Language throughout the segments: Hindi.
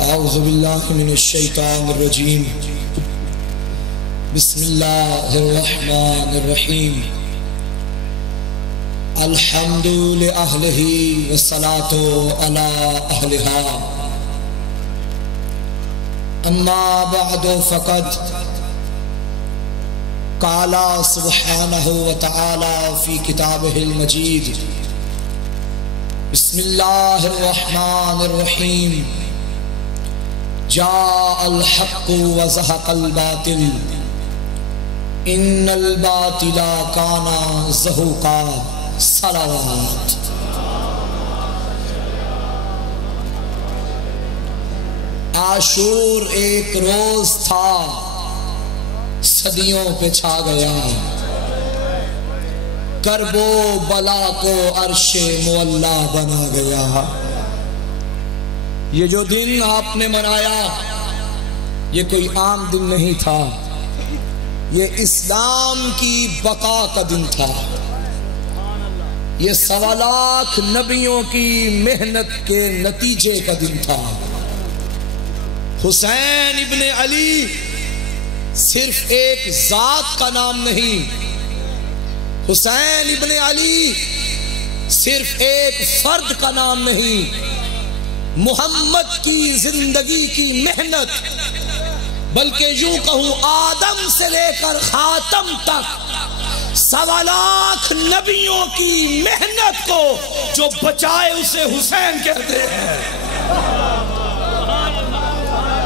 औज़ुबिल्लाहि मिनश्शैतानिर्रजीम बिस्मिल्लाहिर्रहमानिर्रहीम अल्हम्दु लिअहलिही वस्सलातु अला अहलिहा अम्मा बअदु फ़क़द क़ाला सुब्हानहु व तआला फ़ी किताबिहिल मजीद बिस्मिल्लाहिर्रहमानिर्रहीम जाअल हक़्क़ु व ज़हक़ल बातिल इन्नल बातिला काना ज़हूक़ा सलावत। आशूर एक रोज था, सदियों पे छा गया, करबो बला को अर्शे मुअल्ला बना गया। ये जो दिन आपने मनाया ये कोई आम दिन नहीं था, ये इस्लाम की बका का दिन था। ये 1.25 लाख नबियों की मेहनत के नतीजे का दिन था। हुसैन इब्ने अली सिर्फ एक जात का नाम नहीं, हुसैन इब्ने अली सिर्फ एक फर्द का नाम नहीं, मोहम्मद की जिंदगी की मेहनत, बल्कि यूं कहूं आदम से लेकर खातम तक 1.25 लाख नबियों की मेहनत को जो बचाए उसे हुसैन कहते हैं,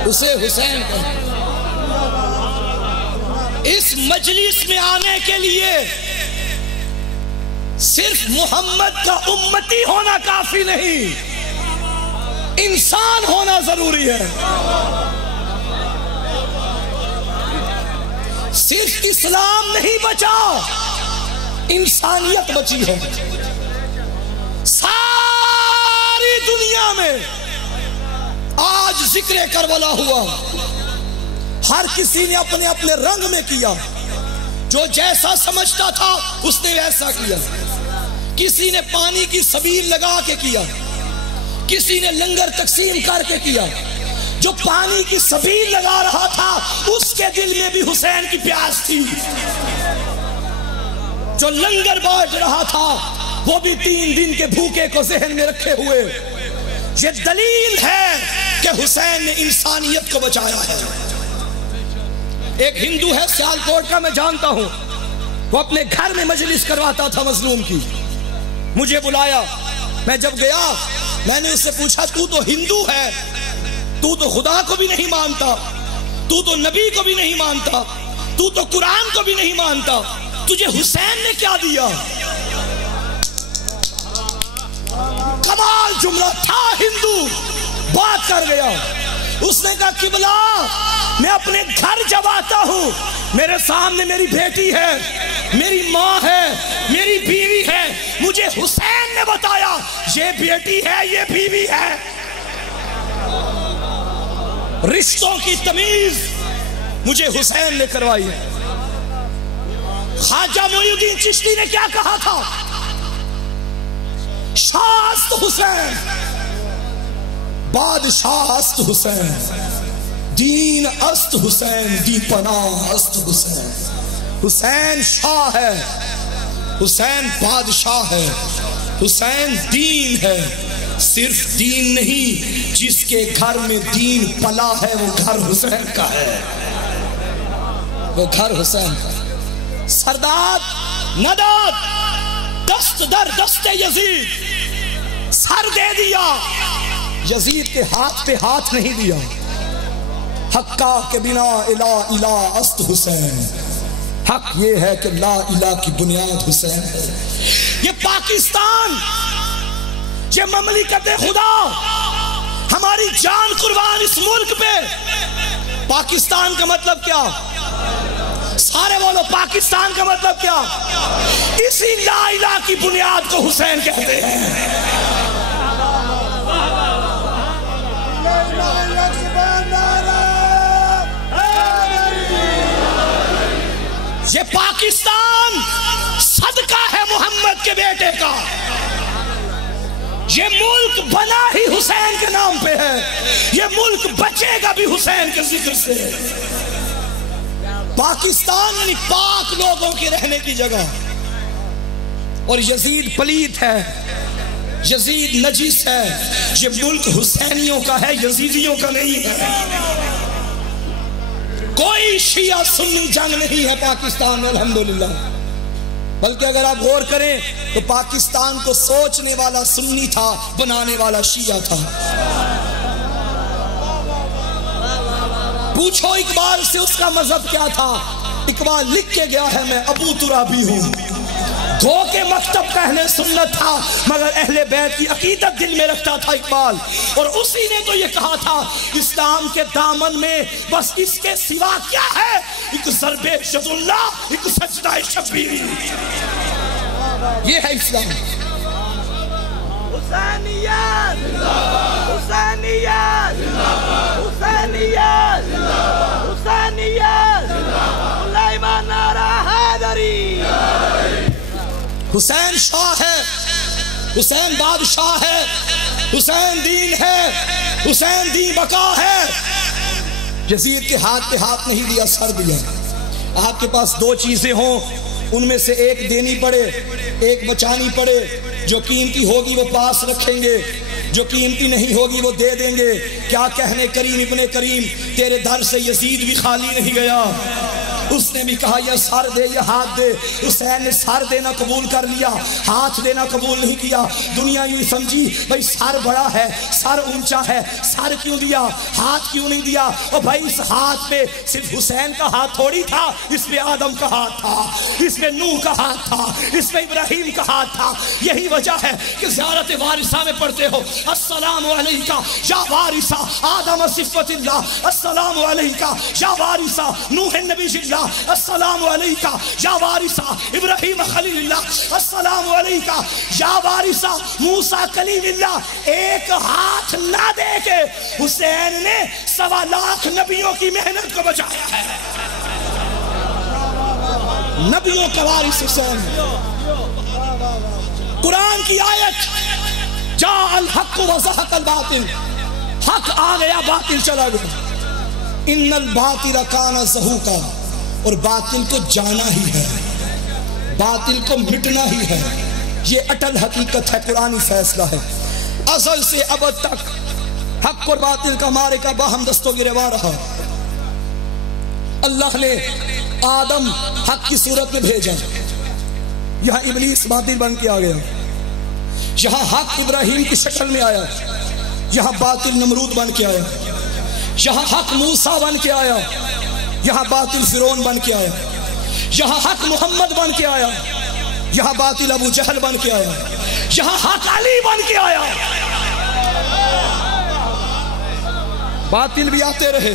उसे हुसैन कहते हैं। इस मजलिस में आने के लिए सिर्फ मोहम्मद का उम्मती होना काफी नहीं, इंसान होना जरूरी है। सिर्फ इस्लाम नहीं बचा, इंसानियत बची है। सारी दुनिया में आज जिक्र करबला हुआ, हर किसी ने अपने अपने रंग में किया, जो जैसा समझता था उसने वैसा किया। किसी ने पानी की सबील लगा के किया, किसी ने लंगर तकसीम करके किया। जो पानी की सबील लगा रहा था उसके दिल में भी हुसैन की प्यास थी, जो लंगर बांट रहा था वो भी 3 दिन के भूखे को जहन में रखे हुए। ये दलील है कि हुसैन ने इंसानियत को बचाया है। एक हिंदू है सियालकोट का, मैं जानता हूं, वो अपने घर में मजलिस करवाता था मजलूम की। मुझे बुलाया, मैं जब गया मैंने उससे पूछा, तू तो हिंदू है, तू तो खुदा को भी नहीं मानता, तू तो नबी को भी नहीं मानता, तू तो कुरान को भी नहीं मानता, तुझे हुसैन ने क्या दिया? कमाल जुमला था, हिंदू बात कर गया। उसने कहा, किबला मैं अपने घर जब आता हूं मेरे सामने मेरी बेटी है, मेरी माँ है, मेरी बीवी है, मुझे हुसैन ने बताया ये बेटी है, ये बीवी है। रिश्तों की तमीज मुझे हुसैन ने करवाई है। ख्वाजा मोइनुद्दीन चिश्ती ने क्या कहा था? शास्त हुसैन, बादशाह अस्त हुसैन, दीन अस्त हुसैन, दीपना अस्त हुसैन। हुसैन शाह है, हुसैन बादशाह है, हुसैन दीन है। सिर्फ दीन नहीं, जिसके घर में दीन पला है वो घर हुसैन का है, वो घर हुसैन का। सरदार नदाद दस्त दर दस्ते यजीद, सर दे दिया, यजीद के हाथ पे हाथ नहीं दिया। हक्का के बिना इला इला अस्त हुसैन, हक ये है कि ला इला की बुनियाद हुसैन है। ये पाकिस्तान, ये ममलिकत खुदा, हमारी जान कुर्बान इस मुल्क पे। पाकिस्तान का मतलब क्या? सारे बोलो, पाकिस्तान का मतलब क्या? इसी ला इला की बुनियाद को हुसैन कहते हैं। ये पाकिस्तान सदका है मोहम्मद के बेटे का। ये मुल्क बना ही हुसैन के नाम पे है, ये मुल्क बचेगा भी हुसैन के जिक्र से। पाकिस्तान यानी पाक लोगों के रहने की जगह, और यजीद पलीत है, यजीद नजीस है। ये मुल्क हुसैनियों का है, यजीदियों का नहीं है। कोई शिया सुन्नी जंग नहीं है पाकिस्तान में अल्हम्दुलिल्लाह। बल्कि अगर आप गौर करें तो पाकिस्तान को सोचने वाला सुन्नी था, बनाने वाला शिया था। पूछो इकबाल से उसका मजहब क्या था। इकबाल लिख के गया है, मैं अबू तुराबी हूं। धोखे मकतब का अहले सुन्नत था, मगर अहले बैत की अकीदत दिल में रखता था इकबाल। और उसी ने तो ये कहा था, इस्लाम के दामन में बस इसके सिवा क्या है, एक ज़रबे शज़ुल्लाह, एक सजदा शब्बीर। ये है इस्लाम। हुसैनियत हुसैनियत हुसैनियत हुसैनियत सुलेमान नारा हैदरी। हुसैन शाह है, हुसैन बादशाह है, हुसैन दीन है, हुसैन दीन बका है। यजीद के हाथ पे हाथ नहीं दिया, सर दिया। आपके पास दो चीजें हों, उनमें से एक देनी पड़े, एक बचानी पड़े। जो कीमती होगी वो पास रखेंगे, जो कीमती नहीं होगी वो दे देंगे। क्या कहने करीम इब्ने करीम, तेरे दर से यजीद भी खाली नहीं गया। उसने भी कहा यह सर दे, यह हाथ दे। हुसैन ने सर देना कबूल कर लिया, हाथ देना कबूल नहीं किया। दुनिया यूं समझी भाई सर बड़ा है, सर ऊंचा है, सर क्यों दिया, हाथ क्यों नहीं दिया। और भाई इस हाथ पे सिर्फ हुसैन का हाथ थोड़ी था, इसमें आदम का हाथ था, इसमें नूह का हाथ था, इसमें इब्राहिम का हाथ था। यही वजह है कि ज़ियारत वारिसा में पढ़ते हो, अस्सलामु अलैका या वारिसा आदम सिफ़तिल्लाह, अस्सलामु अलैका या वारिसा नूह नबील्लाह, अस्सलामु अलैका या वारिसा इब्राहिम खलीलुल्लाह, अस्सलामु अलैका या वारिसा मूसा कलीमुल्लाह। एक हाथ ना दे के हुसैन ने 1.25 लाख नबियों की मेहनत को बचाया है। नबियों का वारिस हुसैन। कुरान की आयत जा अल हक व ज़हक़ल बातिल, हक आ गया बातिल चला गया। इन्नल बातिल काना ज़हूक़ा, और बातिल को जाना ही है, बातिल को मिटना ही है। ये अटल हकीकत है, कुरानी फैसला है। अज़ल से अब तक हक और बातिल का मारे का बाहम दस्तों गिरवा रहा। अल्लाह ने आदम हक की सूरत में भेजा, यहां इब्लीस बातिल बन के आ गया। यहां हक इब्राहिम की शक्ल में आया, यहां बातिल नमरूद बन के आया। यहां हक मूसा बन के आया, यहां बातिल फिरौन बन के आया। यहां हक मोहम्मद बन के आया, यहां बातिल अबू जहल बन के आया। यहां हक अली बन के आया। बातिल भी आते रहे,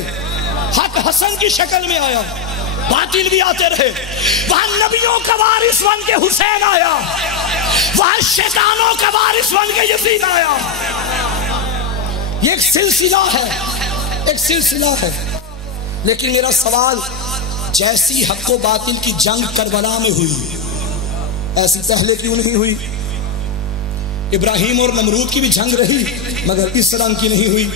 हक हसन की शक्ल में आया, बातिल भी आते रहे। वहां नबियों का वारिस बन के हुसैन आया, वहां शैतानों का वारिस बन के यजीद आया। ये एक सिलसिला है, एक सिलसिला है। लेकिन मेरा सवाल, जैसी हक व बातिल की जंग करबला में हुई, ऐसी पहले क्यों नहीं हुई? इब्राहिम और नमरूद की भी जंग रही, मगर इस रंग की नहीं हुई।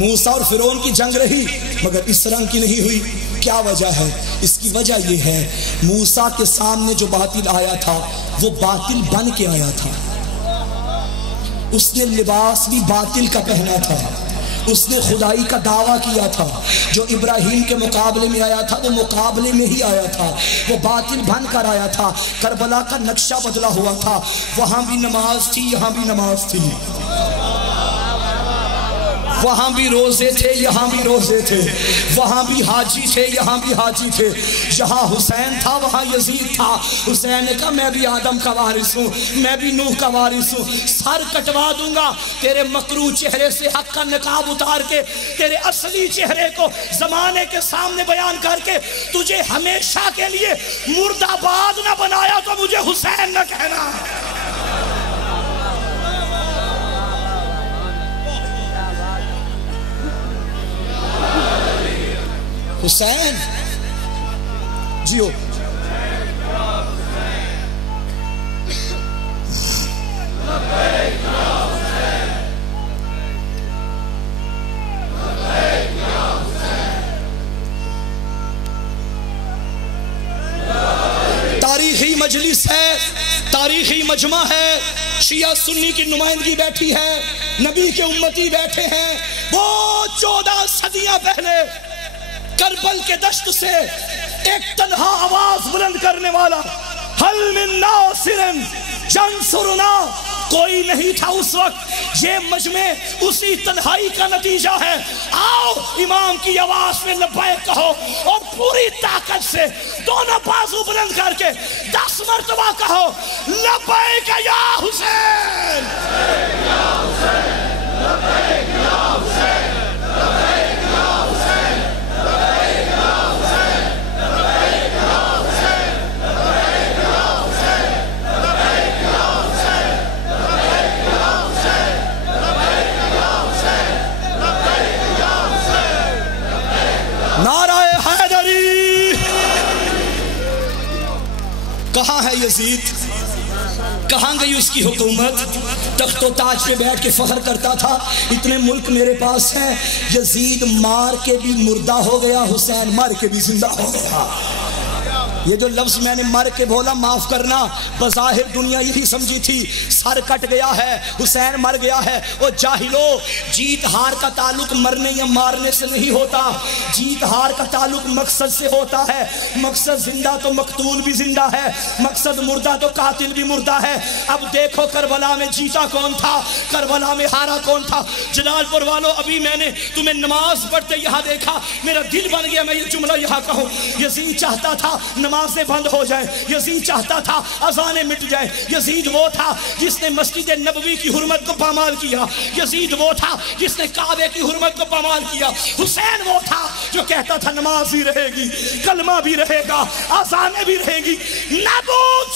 मूसा और फिरौन की जंग रही, मगर इस रंग की नहीं हुई। क्या वजह है? इसकी वजह यह है, मूसा के सामने जो बातिल आया था वो बातिल बन के आया था। उसने लिबास भी बातिल का पहना था, उसने खुदाई का दावा किया था। जो इब्राहिम के मुकाबले में आया था वो मुकाबले में ही आया था, वो बातिल बन कर आया था। करबला का नक्शा बदला हुआ था, वहां भी नमाज थी, यहां भी नमाज थी, वहां भी रोजे थे, यहां भी रोजे थे, वहां भी हाजी थे, यहां भी हाजी थे। जहां हुसैन था वहां यजीद था। हुसैन ने कहा मैं भी आदम का वारिस हूं, मैं भी नूह का वारिस हूं। सर कटवा दूंगा, तेरे मकरू चेहरे से हक का निकाब उतार के तेरे असली चेहरे को जमाने के सामने बयान करके तुझे हमेशा के लिए मुर्दाबाद न बनाया तो मुझे हुसैन न कहना। हुसैन जियो। मजलिस है, तारीखी मजमा है, शिया सुन्नी की नुमाइंदगी बैठी है, नबी के उम्मती बैठे हैं। वो 14 सदियां पहले करबल के दश्त से एक तन्हा आवाज बुलंद करने वाला, हल मिन नासिरिन यंसुरना, कोई नहीं था उस वक्त। ये मजमे उसी तन्हाई का नतीजा है। आओ इमाम की आवाज में लब्बैक कहो और पूरी ताकत से दोनों बाजू बुलंद करके 10 मरतबा कहो, लब्बैक या हुसैन, लब्बैक या हुसैन, लब्बैक या हुसैन, लब्बैक या हुसैन, लब्बैक या हुसैन, लब्बैक या हुसैन, लब्बैक या हुसैन, लब्बैक या हुसैन, लब्बैक या हुसैन, लब्बैक या हुसैन, लब्बैक या हुसैन। नाराए हैदरी। कहाँ है यजीद? कहाँ गई उसकी हुकूमत? तख्तो ताज पे बैठ के फख्र करता था, इतने मुल्क मेरे पास है। यजीद मार के भी मुर्दा हो गया, हुसैन मर के भी जिंदा हो गया। ये जो लफ्ज मैंने मर के बोला, माफ करना, बज़ाहिर दुनिया यही समझी थी सर कट गया है, हुसैन मर गया है। वो जाहिलो, जीत हार का ताल्लुक मरने या मारने से नहीं होता, जीत हार का ताल्लुक मकसद से होता है। मकसद जिंदा तो मकतूल भी जिंदा है, मकसद मुर्दा तो कातिल भी मुर्दा है। अब देखो करबला में जीता कौन था, करबला में हारा कौन था। जलालपुर वालों, अभी मैंने तुम्हें नमाज पढ़ते यहाँ देखा, मेरा दिल बन गया मैं ये जुमला यहाँ कहूँ। यजीद चाहता था नमाजें बंद हो जाए, यजीद चाहता था अजानें मिट जाए। यजीद वो था जिसने मस्जिद नबवी की हुर्मत को पामाल किया, यजीद वो था जिसने काबे की हुर्मत को पामाल किया। हुसैन वो था जो कहता था नमाज भी रहेगी, कलमा भी रहेगा, अजानें भी रहेगी। न पूछ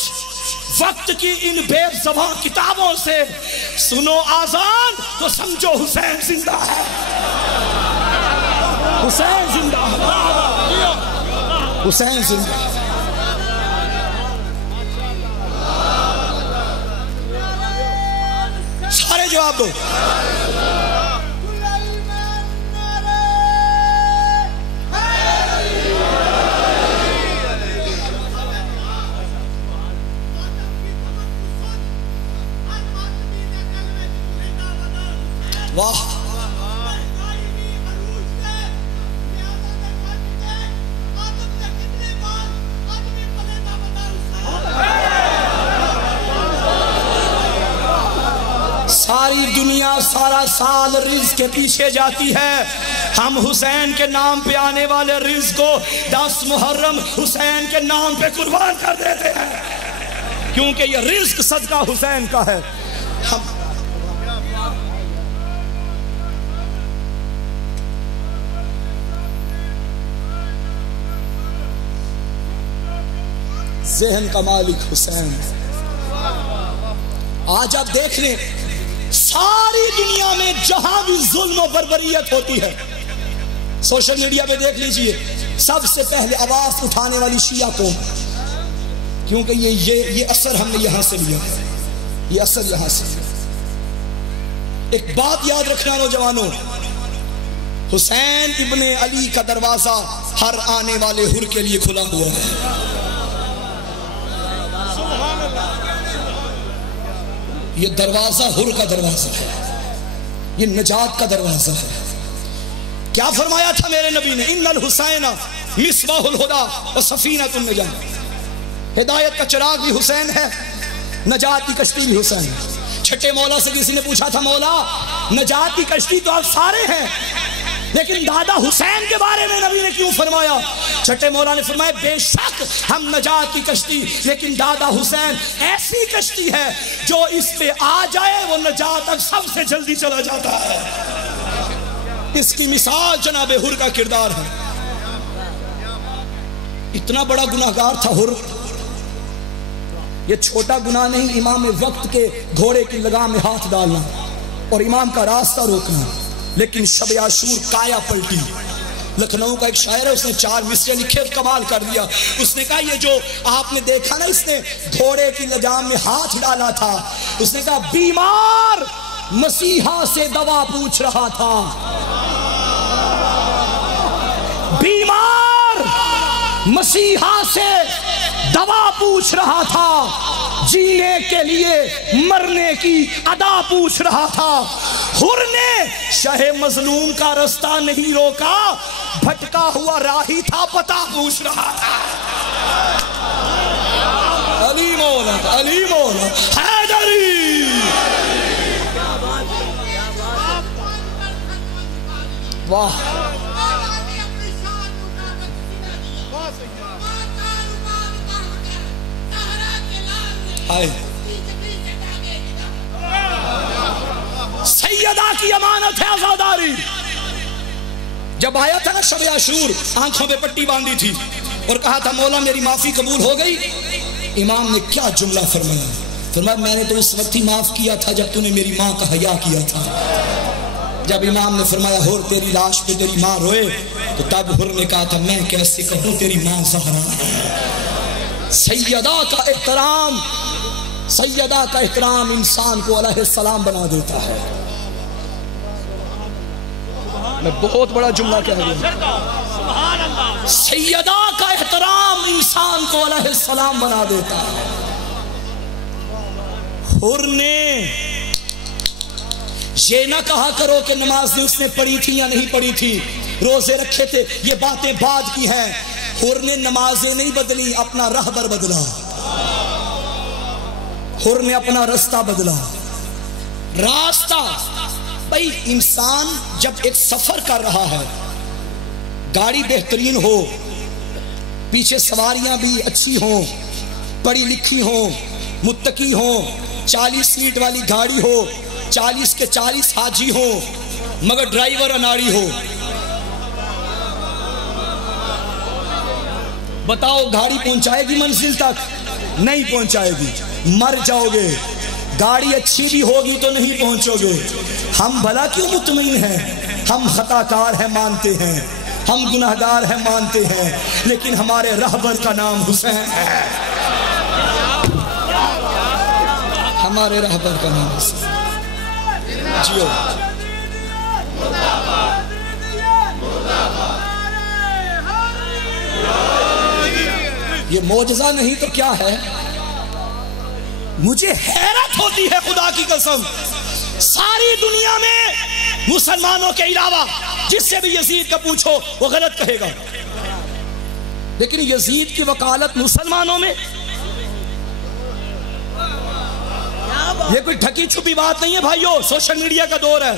वक्त की इन बेज़बां किताबों से, सुनो आजान तो समझो हुसैन जिंदा है, हुसैन जिंदा है, हुसैन जिंदा है। सारे जवाब दो। वाह, सारी दुनिया सारा साल रिज़्क़ के पीछे जाती है, हम हुसैन के नाम पे आने वाले रिज़्क़ को 10 मुहर्रम हुसैन के नाम पे कुर्बान कर देते हैं, क्योंकि ये रिज़्क़ सदका हुसैन का है। हम ज़हन का मालिक हुसैन। आज आप देख लें, सारी दुनिया में जहां भी जुल्म और बर्बरियत होती है, सोशल मीडिया पे देख लीजिए, सबसे पहले आवाज उठाने वाली शिया कौम, क्योंकि ये असर हमने यहां से लिया, ये असर यहां से। एक बात याद रखना नौजवानों, हुसैन इब्ने अली का दरवाजा हर आने वाले हुर के लिए खुला हुआ है। ये दरवाजा हुर का दरवाजा है, ये निजात का दरवाजा है। क्या फरमाया था मेरे नबी ने, इन्नल हुसैन मिसबाहुल हुदा व सफीनतुन निजात। हिदायत का चिराग भी हुसैन है, नजात की कश्ती भी हुसैन है। छठे मौला से किसी ने पूछा था, मौला नजात की कश्ती तो आप सारे हैं, लेकिन दादा हुसैन के बारे में नबी ने क्यों फरमाया? छठे मौला ने फरमाया, बेशक हम नजात की कश्ती, लेकिन दादा हुसैन ऐसी कश्ती है जो इस पे आ जाए वो नजात तक सबसे जल्दी चला जाता है। इसकी मिसाल जनाबे हुर का किरदार है। इतना बड़ा गुनाहगार था हुर, ये छोटा गुनाह नहीं, इमाम वक्त के घोड़े की लगाम में हाथ डालना और इमाम का रास्ता रोकना। लेकिन शब आशूर काया पलटी। लखनऊ का एक शायर है, उसने 4 मिसरे लिखे, कमाल कर दिया। उसने कहा, ये जो आपने देखा ना, इसने घोड़े की लगाम में हाथ डाला था, उसने कहा बीमार मसीहा से दवा पूछ रहा था, बीमार मसीहा से दवा पूछ रहा था, जीने के लिए मरने की अदा पूछ रहा था। हुर ने शहे मजलूम का रास्ता नहीं रोका, भटका हुआ राही था, पता पूछ रहा था। अली मौला, अली मौला हैदरी। वाह, सैयदा की अमानत है आजादारी। जब आया था ना शब आशूर, आंखों पे पट्टी बांधी थी और कहा था मौला मेरी माफी कबूल हो गई। इमाम ने क्या जुमला फरमाया, फरमाया मैंने तो उस वक्त ही माफ किया था जब तूने मेरी माँ का हया किया था। जब इमाम ने फरमाया हुर तेरी लाश पे तेरी माँ रोए, तो तब हुर ने कहा था मैं कैसे कहूँ तेरी माँ ज़हरा है। सैयदा का एहतराम, सैयदा का एहतराम इंसान को अलैहिस्सलाम बना देता है। मैं बहुत बड़ा जुमला कह रहा, सैयदा का एहतराम इंसान को अलैहिस्सलाम बना देता है। हुर ने ये ना कहा करो कि नमाज उसने पढ़ी थी या नहीं पढ़ी थी, रोजे रखे थे, ये बातें बाद की हैं। हुर ने नमाजें नहीं बदली, अपना रहबर बदला। हुर ने अपना रास्ता बदला। रास्ता भाई, इंसान जब एक सफर कर रहा है, गाड़ी बेहतरीन हो, पीछे सवारियां भी अच्छी हो, पढ़ी लिखी हो, मुत्तकी हो, 40 सीट वाली गाड़ी हो, 40 के 40 हाजी हो, मगर ड्राइवर अनाड़ी हो, बताओ गाड़ी पहुंचाएगी मंजिल तक? नहीं पहुंचाएगी, मर जाओगे। गाड़ी अच्छी भी होगी तो नहीं पहुंचोगे। हम भला क्यों मुतमईन हैं? हम खताकार हैं मानते हैं, हम गुनाहगार हैं मानते हैं, लेकिन हमारे रहबर का नाम हुसैन है। हमारे रहबर का नाम हुसैन। जियो, ये मौजज़ा नहीं तो क्या है? मुझे हैरत होती है खुदा की कसम, सारी दुनिया में मुसलमानों के अलावा जिससे भी यजीद का पूछो वो गलत कहेगा, लेकिन यजीद की वकालत मुसलमानों में, ये कोई ढकी छुपी बात नहीं है भाइयों। सोशल मीडिया का दौर है,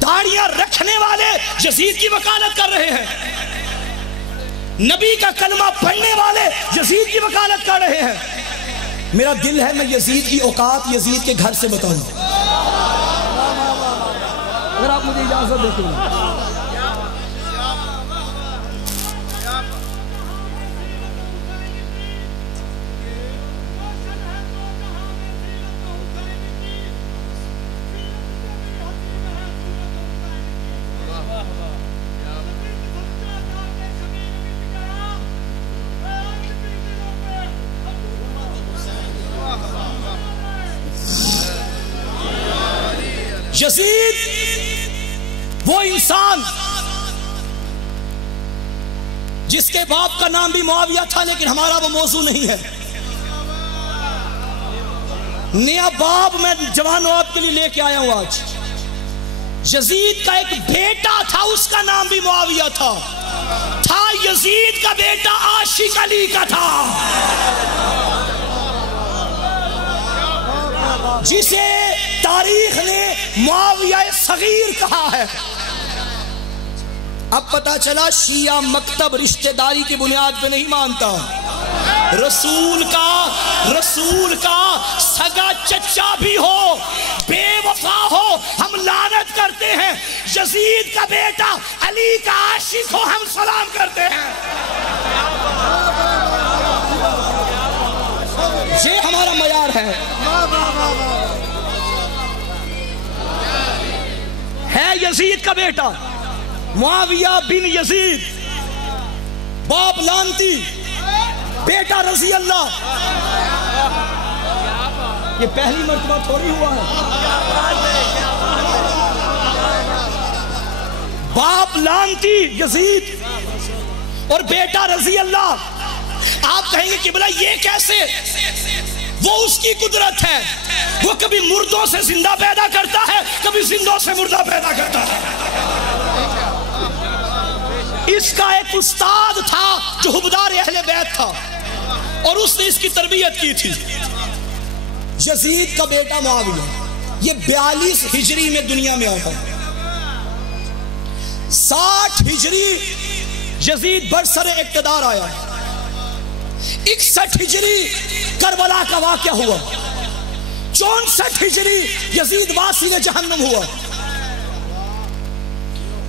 दाढ़ियां रखने वाले यजीद की वकालत कर रहे हैं, नबी का कलमा पढ़ने वाले यजीद की वकालत कर रहे हैं। मेरा दिल है मैं यजीद की औकात यजीद के घर से बताऊं, अगर आप मुझे इजाजत देते हैं। यजीद वो इंसान जिसके बाप का नाम भी मुआविया था, लेकिन हमारा वो मौजू नहीं है। नया बाप मैं जवानों आपके लिए लेके आया हूं आज। यजीद का एक बेटा था, उसका नाम भी मुआविया था यजीद का बेटा आशिक अली का था, जिसे तारीख ने मुआविया सगीर कहा है। अब पता चला शिया मकतब रिश्तेदारी की बुनियाद पे नहीं मानता, रसूल का सगा चचा भी हो, बेवफा हो, हम लानत करते हैं। यजीद का बेटा अली का आशिक हो, हम सलाम करते हैं। ये हमारा मयार है यजीद का बेटा मुआविया बिन यजीद, बाप लानती, बेटा रजी अल्लाह। ये पहली मर्तबा थोड़ी हुआ है। बाप लानती यजीद और बेटा रजी अल्लाह, आप कहेंगे किबला ये कैसे? वो उसकी कुदरत है, वो कभी मुर्दों से जिंदा पैदा करता है, कभी जिंदों से मुर्दा पैदा करता है। इसका एक उस्ताद था जो हुबदार अहले बैत था और उसने इसकी तरबियत की थी। यजीद का बेटा मुआविया, ये 42 हिजरी में दुनिया में आया। 60 हिजरी यजीद बरसरे इक्तदार आया। 61 हिजरी करबला का वाक़या हुआ। 64 हिजरी यजीद वासी में जहन्नम हुआ।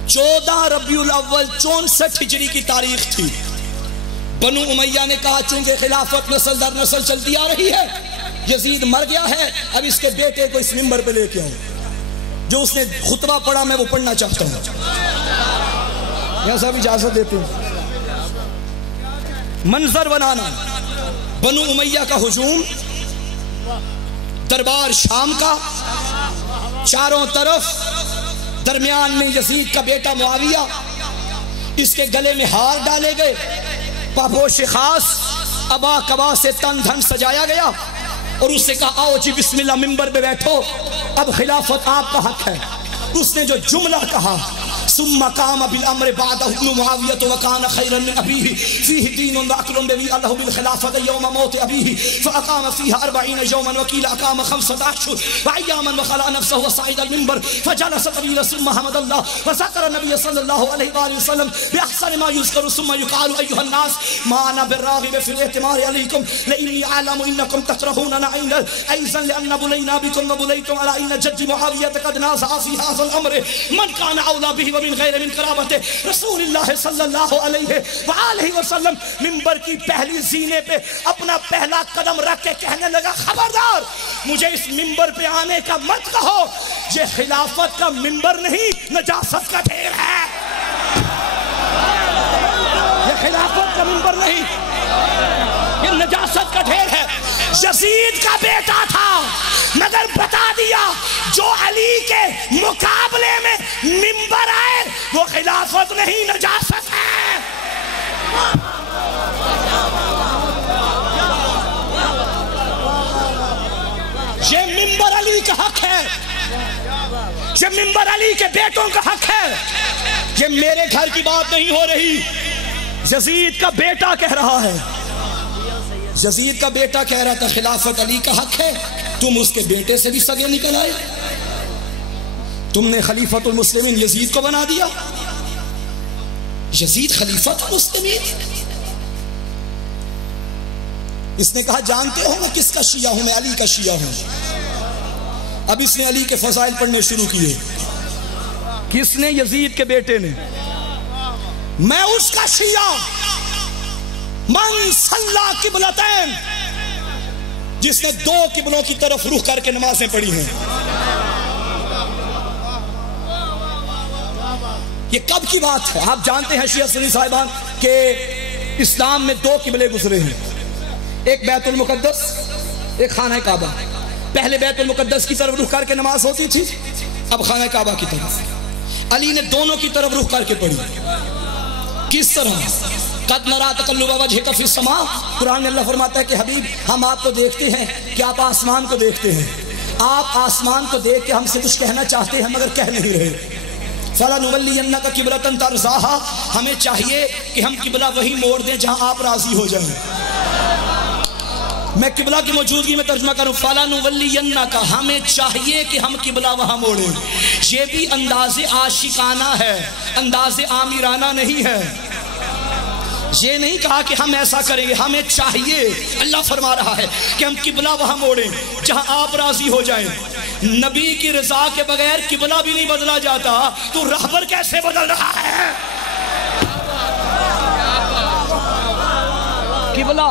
14 रबीउल अव्वल 64 हिजरी की तारीख थी। बनु उमैया ने कहा चूंकि खिलाफत नस्ल दर नस्ल चलती आ रही है, यजीद मर गया है, अब इसके बेटे को इस मिंबर पे लेके आओ। जो उसने खुतबा पढ़ा मैं वो पढ़ना चाहता हूं। यहां सब इजाजत देते हैं। मंजर बनाना, बनु उमैया का हुजूम, दरबार शाम का, चारों तरफ, दरमियान में यजीद का बेटा मुआविया, इसके गले में हार डाले गए, पापोश खास अबा कबा से तन धन सजाया गया और उससे कहा आओ जी बिस्मिल्लाह मिंबर पे बैठो, अब खिलाफत आपका हक है। उसने जो जुमला कहा सुम्मा काम बिल अम्र बाद इब्न मुआविया तो वकान खैरन मिन अबीही फीही दीनुन व अक्लुन बवी अल्लाहु बिल खिलाफत यौम मौत अबीही फअकाम फीहा 40 यौमन वकील अकाम 15 अशहुर व अय्यामन व खला नफ्सहु व सईद अल मिंबर फजलस तवीला सुम्मा हमदल्लाह व ज़करा नबी सल्लल्लाहु अलैहि वसल्लम बिअहसन मा युज़करु सुम्मा युक़ालु अय्युहन नास मा अना बिर्राग़िब फ़िल इतिमार अलैकुम लइन्नी अअलमु इन्नकुम तकरहूना ऐज़न लिअन्न बुलैना बिकुम व बुलैतुम अला इन जद्दी मुआविया क़द नाज़अ फ़ी हाज़ल अम्र मन कान औला बिही मिन गैर मिन करामत रसूलुल्लाह सल्लल्लाहु अलैहि वसल्लम मिंबर की पहली जीने पे अपना पहला कदम रख के कहने लगा खबरदार मुझे इस मिंबर पे आने का मत कहो, ये खिलाफत का मिंबर नहीं नजासत का ढेर है। ये खिलाफत का मिंबर नहीं, ये नजासत का ढेर है। यजीद का बेटा था मगर बता दिया जो अली के मुकाबले में मिंबर आए वो खिलाफत नहीं नजासत है। ये मिंबर अली का हक है, ये मिंबर अली के बेटों का हक है। ये मेरे घर की बात नहीं हो रही, यजीद का बेटा कह रहा है। यजीद का बेटा कह रहा था खिलाफत अली का हक है, तुम उसके बेटे से भी सगे निकल आए, तुमने खलीफतुल मुस्लिमीन यजीद को बना दिया। यजीद खलीफतुल मुस्लिमीन, इसने कहा जानते हो मैं किसका शिया हूं, मैं अली का शिया हूं। अब इसने अली के फजाइल पढ़ने शुरू किए। किसने? यजीद के बेटे ने। मैं उसका शिया, मन सल्ला किबलतैन, जिसने 2 किबलों की तरफ रुख करके नमाजें पढ़ी हैं। ये कब की बात है? आप जानते हैं शिया सुन्नी साहिबान के इस्लाम में 2 किबले गुजरे हैं, एक बैतुल मुकद्दस, एक खाना काबा। पहले बैतुल मुकद्दस की तरफ रुख करके नमाज होती थी, अब खाना काबा की तरफ। अली ने दोनों की तरफ रुख करके पढ़ी। किस तरह? कद नरा तकल्लुब वजहिका फिस समा, कुरान में अल्लाह फरमाता है कि हबीब हम आपको देखते हैं कि आप आसमान को देखते हैं। आप आसमान को देख के हमसे कुछ कहना चाहते हैं मगर कह नहीं रहे। फलनुवल्लियन्नका किबलतन तरज़ाहा, हमें चाहिए कि हम किबला वही मोड़ दें जहां आप राजी हो जाएं। मैं किबला की मौजूदगी में तर्जुमा करूं, फलनुवल्लियन्नका, हमें चाहिए कि हम किबला वहां मोड़ें। ये भी अंदाज़े आशिकाना है, अंदाज़े आमिराना नहीं है। ये नहीं कहा कि हम ऐसा करेंगे, हमें चाहिए, अल्लाह फरमा रहा है कि हम किबला वहां मोड़ें जहां आप राजी हो जाएं। नबी की रजा के बगैर किबला भी नहीं बदला जाता, तो रहबर कैसे बदल रहा है? किबला,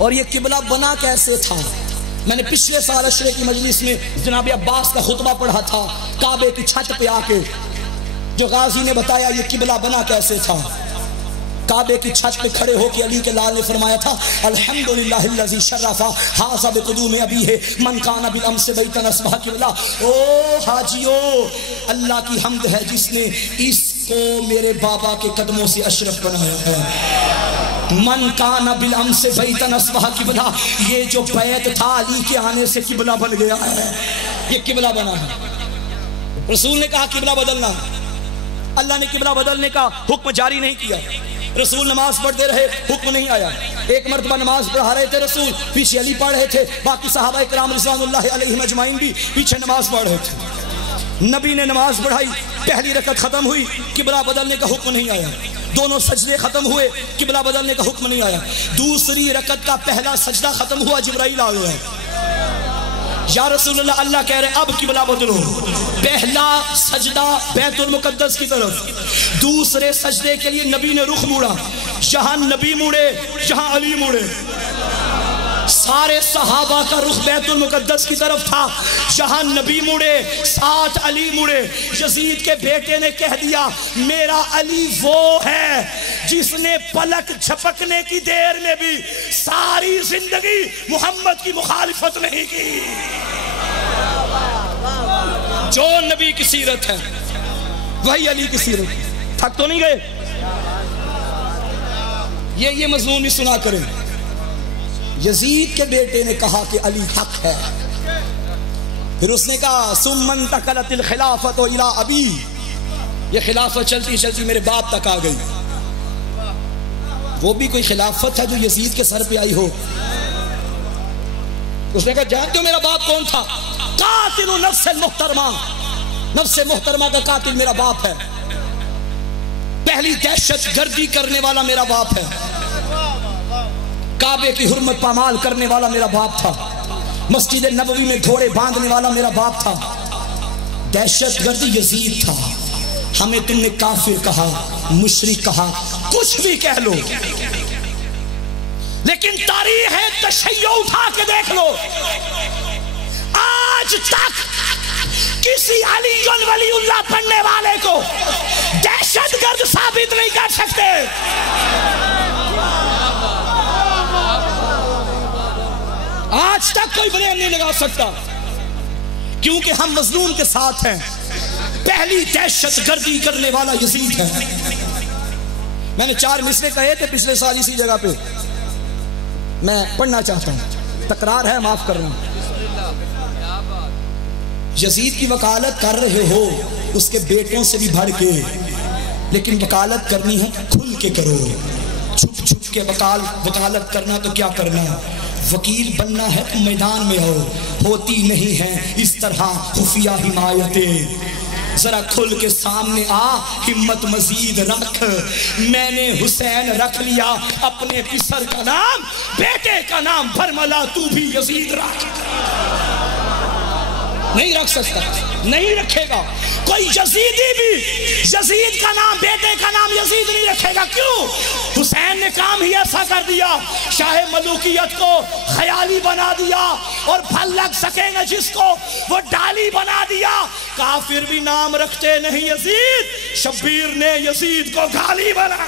और ये किबला बना कैसे था? मैंने पिछले साल अशरे की मजलिस में जनाब अब्बास का खुतबा पढ़ा था, काबे की छत पे आके जो गाजी ने बताया ये किबला बना कैसे था। काबे की छत पे खड़े होकर अली के लाल ने फरमाया था अल्हम्दुलिल्लाहिल्लज़ी शर्रफा हाज़ा बिक़ुदूम अबीही मन काना बिल अम्स बैतन अस्बह किबला। ओ हाजियो, अल्लाह की हम्द है जिसने इसको मेरे बाबा के कदमों से अशरफ बनाया है। मन काना बिलम से बैतन अस्बह किबला, ये जो बैत था अली के आने से किबला बन गया है, ये किबला बना है। रसूल ने कहा किबला बदलना, अल्लाह ने किबला बदलने का हुक्म जारी नहीं किया। रसूल नमाज पढ़ते रहे, हुक्म नहीं आया। एक मरतबा नमाज पढ़ा रहे थे रसूल, पीछे अली पढ़ रहे थे, बाकी सहाबा किराम रिज़वानुल्लाहि अलैहिम अजमाइन भी पीछे नमाज पढ़ रहे थे। नबी ने नमाज पढ़ाई, पहली रकत खत्म हुई, किबला बदलने का हुक्म नहीं आया। दोनों सजदे खत्म हुए, किबला बदलने का हुक्म नहीं आया। दूसरी रकत का पहला सजदा खत्म हुआ, जिब्राइल आ गया, या रसूलल्लाह अल्लाह कह रहे अब किबला बदलो। पहला सजदा बैतुल मुकद्दस की तरफ, दूसरे सजदे के लिए नबी ने रुख मुड़ा, जहां नबी मुड़े जहां अली मुड़े। सारे सहाबा का रुख बैतुल मुकद्दस की तरफ था, जहां नबी मुड़े साथ अली मुड़े। यजीद के बेटे ने कह दिया मेरा अली वो है जिसने पलक झपकने की देर में भी सारी जिंदगी मोहम्मद की मुखालिफत नहीं की। जो नबी की सीरत है वही अली की सीरत। थक तो नहीं गए? ये मजमून भी सुना करें। यजीद के बेटे ने कहा कि अली हक है। फिर उसने कहा सुम्मन तकलतिल खिलाफत इला अबी, ये खिलाफत चलती चलती मेरे बाप तक आ गई। वो भी कोई खिलाफत है जो यजीद के सर पे आई हो? उसने कहा जानते हो मेरा बाप कौन था? कातिल नफ्स मुहतरमा, नफ्स मुहतरमा का कातिल मेरा बाप है। पहली दहशत गर्दी करने वाला मेरा बाप है। काबे की हुर्मत पामाल करने वाला मेरा बाप था। मस्जिद नबवी में घोड़े बांधने वाला मेरा बाप था। दहशतगर्द यजीद था। हमें तुमने काफिर कहा, मुशरिक कहा, कुछ भी कह लो, लेकिन तारीख है तशय्यो उठा के देख लो, आज तक किसी अली वलीउल्लाह पढ़ने वाले को दहशतगर्द साबित नहीं कर सकते। आज तक कोई ब्लेम नहीं लगा सकता, क्योंकि हम मजलूम के साथ हैं। पहली दहशतगर्दी करने वाला यजीद है। मैंने 4 मिसरे कहे थे पिछले साल इसी जगह पे, मैं पढ़ना चाहता हूं, तकरार है माफ करना। यजीद की वकालत कर रहे हो उसके बेटों से भी बढ़ के, लेकिन वकालत करनी है खुल के करो। छुप छुप के वकालत करना तो क्या करना, वकील बनना है तो मैदान में हो। होती नहीं है इस तरह खुफिया हिमायतें, जरा खुल के सामने आ, हिम्मत मजीद रख। मैंने हुसैन रख लिया अपने पिसर का नाम, बेटे का नाम बरमला, तू भी यजीद रख। नहीं रख सकता, नहीं रखेगा कोई यजीदी भी यजीद का नाम, बेटे का नाम यजीद नहीं रखेगा। क्यों? हुसैन ने काम ही ऐसा कर दिया, शाहे मलूकियत को ख्याली बना दिया और फल लग सकेंगे जिसको वो डाली बना दिया। काफिर भी नाम रखते नहीं यजीद, शब्बीर ने यजीद को गाली बना।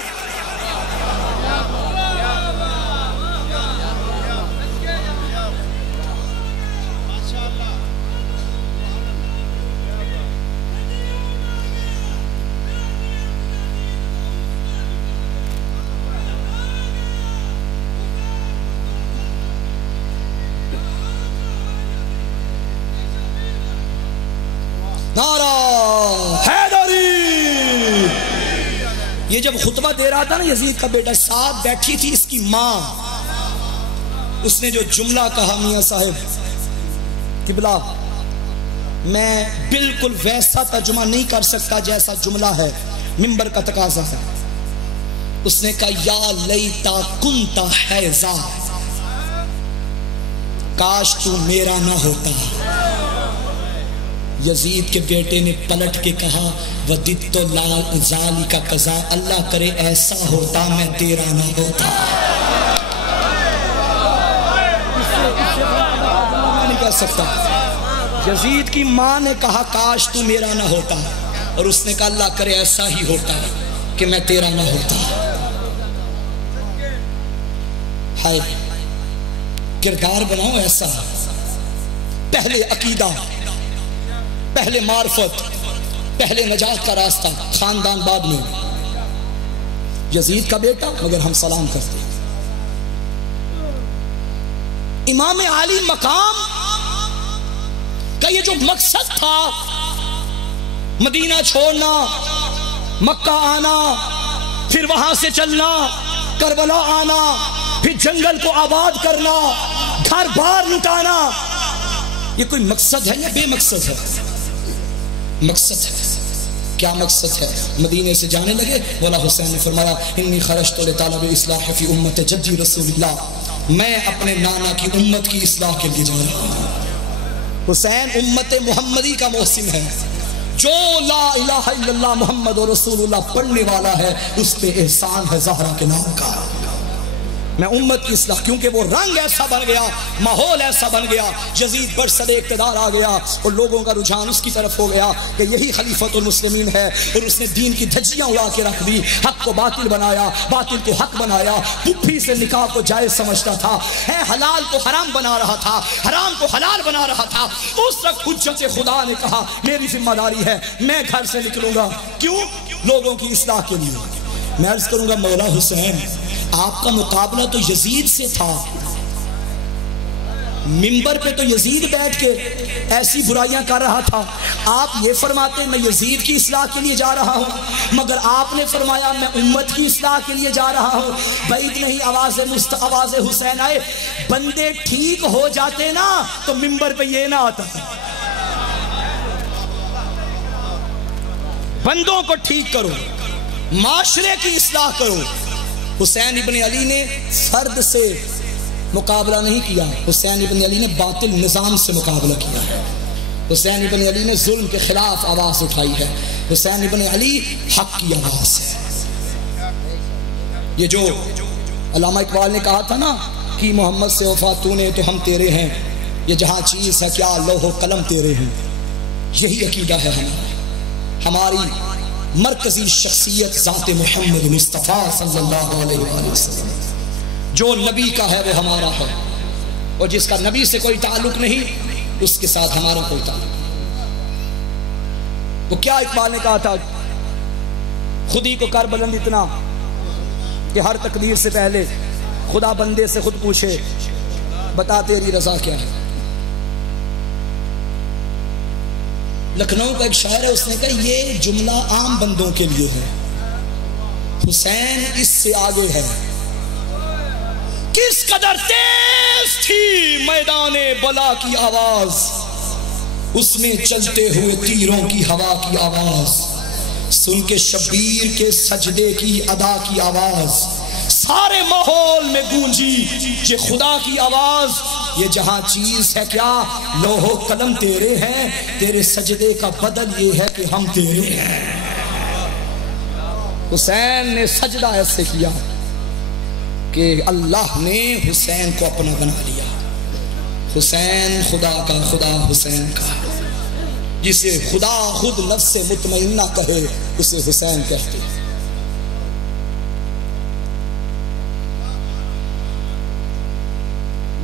नारा हैदरी। ये जब खुतबा दे रहा था ना यजीद का बेटा, साथ बैठी थी इसकी माँ, उसने जो जुमला कहा मियां साहब किबला, मैं बिल्कुल वैसा तर्जुमा नहीं कर सकता जैसा जुमला है, मिंबर का तकाजा है। उसने कहा या लईता कुंता हैजा, काश तू मेरा ना होता। यजीद के बेटे ने पलट के कहा वदित्तो लाल जाली का कज़ा, अल्लाह करे ऐसा होता मैं तेरा ना होता। नहीं कर सकता। यजीद की माँ ने कहा काश तू मेरा ना होता, और उसने कहा अल्लाह करे ऐसा ही होता कि मैं तेरा ना होता। हाय, किरदार बनाओ ऐसा। पहले अकीदा, पहले मार्फत, पहले नजात का रास्ता, खानदान बाद में। यजीद का बेटा मगर हम सलाम करते हैं। इमाम आली मकाम का ये जो मकसद था, मदीना छोड़ना, मक्का आना, फिर वहां से चलना, करबला आना, फिर जंगल को आबाद करना, घर बार लुटाना, ये कोई मकसद है या बेमकसद है? मकसद है। क्या मकसद है? मदीने से जाने लगे, मौला हुसैन ने फरमाया इन्नी खरजतु लितालब इस्लाह फी उम्मत जद्दी रसूलुल्लाह, मैं अपने नाना की उम्मत की इस्लाह के लिए जा रहा हूं। हुसैन उम्मत मुहम्मदी का मोहसिन है। जो ला इलाहा इल्लल्लाह मुहम्मद रसूलुल्लाह पढ़ने वाला है उस पे एहसान है ज़हरा के नाम का। मैं उम्मत की इस्लाह, क्योंकि वो रंग ऐसा बन गया, माहौल ऐसा बन गया, यजीद बरसरे इक़्तिदार आ गया और लोगों का रुझान उसकी तरफ हो गया कि यही खलीफतुल मुस्लिमीन है, और उसने दीन की धज्जियां उड़ा के रख दी, हक को बातिल बनाया, बातिल को हक बनाया, पुप्पी से निकाह को जायज समझता था, है हलाल को हराम बना रहा था, हराम को हलाल बना रहा था। उस वक्त हुज्जत खुदा ने कहा मेरी जिम्मेदारी है, मैं घर से निकलूंगा। क्यों? लोगों की इस्लाह के लिए। मैं अर्ज करूंगा मौला हुसैन, आपका मुकाबला तो यजीद से था, मिंबर पे तो यजीद बैठ के ऐसी बुराइयां कर रहा था, आप ये फरमाते मैं यजीद की इस्लाह के लिए जा रहा हूं, मगर आपने फरमाया मैं उम्मत की इस्लाह के लिए जा रहा हूं। बैद नहीं आवाज़े हुसैन आए, बंदे ठीक हो जाते ना तो मिंबर पे ये ना आता, बंदों को ठीक करो, माशरे की इस्लाह करो। हुसैन इब्न अली ने फर्द से मुकाबला नहीं किया, हुसैन इब्न अली ने बातिल निज़ाम से मुकाबला किया है। हुसैन इब्न अली ने जुल्म के खिलाफ आवाज़ उठाई है। हुसैन इब्न अली हक की आवाज़ है। ये जो अल्लामा इकबाल ने कहा था ना कि मोहम्मद से वफा तूने तो हम तेरे हैं, ये जहाँ चीज़ है क्या लौह कलम तेरे हैं, यही अकीदा है हमारी मरकजी शख्सियत ज़ात मुहम्मद मुस्तफ़ा सल्लल्लाहु अलैहि वसल्लम। जो नबी का है वो हमारा है, और जिसका नबी से कोई ताल्लुक नहीं उसके साथ हमारा कोई ताल्लुक। तो क्या इकबाल ने कहा था, खुदी को कर बुलंद इतना कि हर तकदीर से पहले खुदा बंदे से खुद पूछे बता तेरी रजा क्या है। लखनऊ का एक शायर है, उसने कहा ये जुमला आम बंदों के लिए है, हुसैन इससे आगे है। किस कदर तेज थी मैदाने बला की आवाज, उसमें चलते हुए तीरों की हवा की आवाज, सुन के शब्बीर के सजदे की अदा की आवाज, सारे माहौल में गूंजी ये खुदा की आवाज। ये जहां चीज है क्या लोहो कलम तेरे हैं, तेरे सजदे का बदल ये है कि हम तेरे हैं। हुसैन ने सजदा ऐसे किया कि अल्लाह ने हुसैन को अपना बना लिया। हुसैन खुदा का खुदा हुसैन का, जिसे खुदा खुद नफ्स मुतमइन्ना कहे उसे हुसैन कहते।